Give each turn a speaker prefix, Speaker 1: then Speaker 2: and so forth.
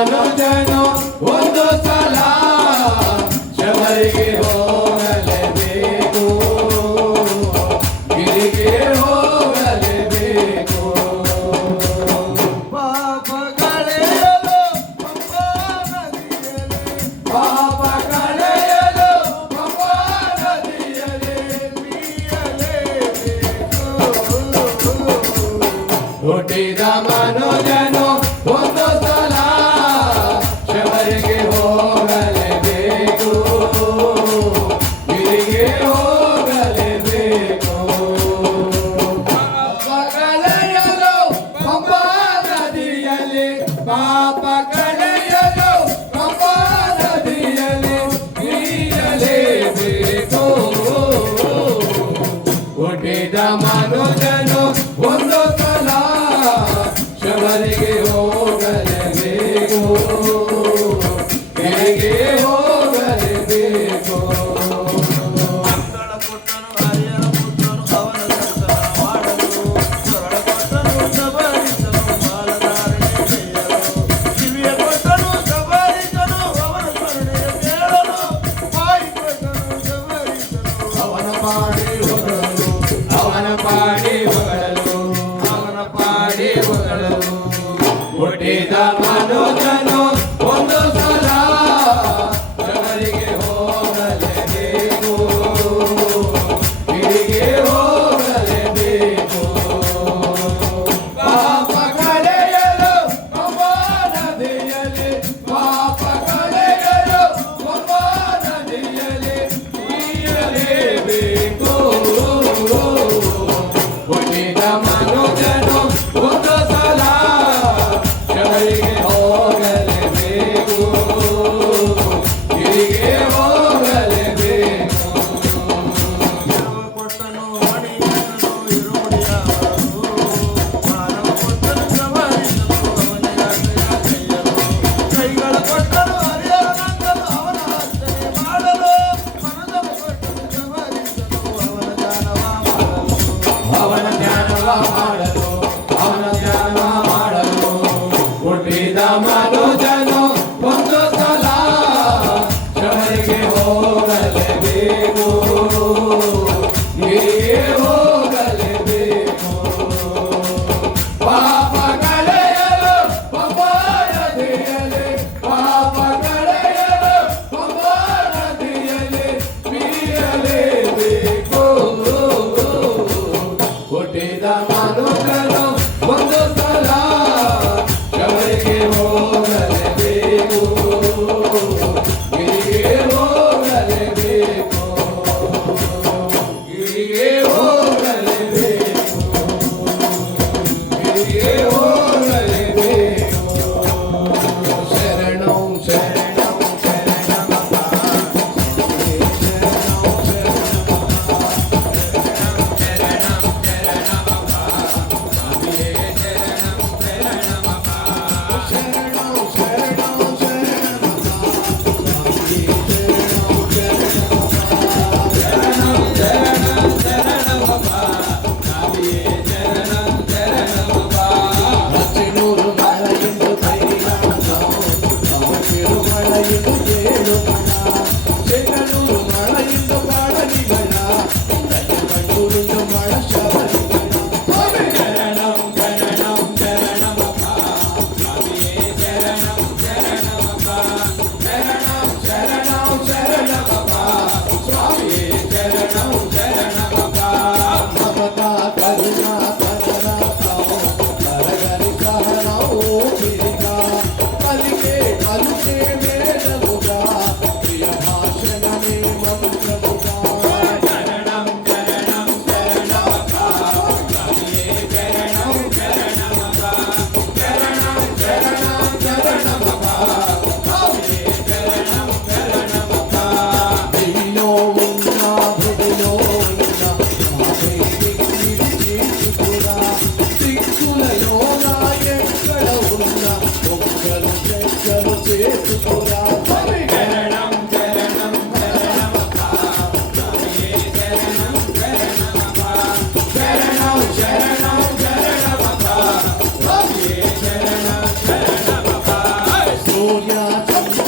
Speaker 1: ಅನುಜನು ಒಂದು ಸಲ ಶಬರಿಗೆ ಹೋಗಲೇಬೇಕು. ಗಿರಿಗೆ ಹೋಗಲೇಬೇಕು. ಪಾಪಗಳೆಯಲು ಪಾಪ ಕಳೆಯಲು ಪಪಾ ನದಿಯಲೇ ಪೀಯಲೇಬೇಕು ಹುಟ್ಟಿದ ಮನೋಜನ పాప కళయలో కపాల దియలే దియలే దేతో ఒటేద మనుజను ఒందో ಹುಟ್ಟಿದ ಮನುಜನು ಒಂದು 아.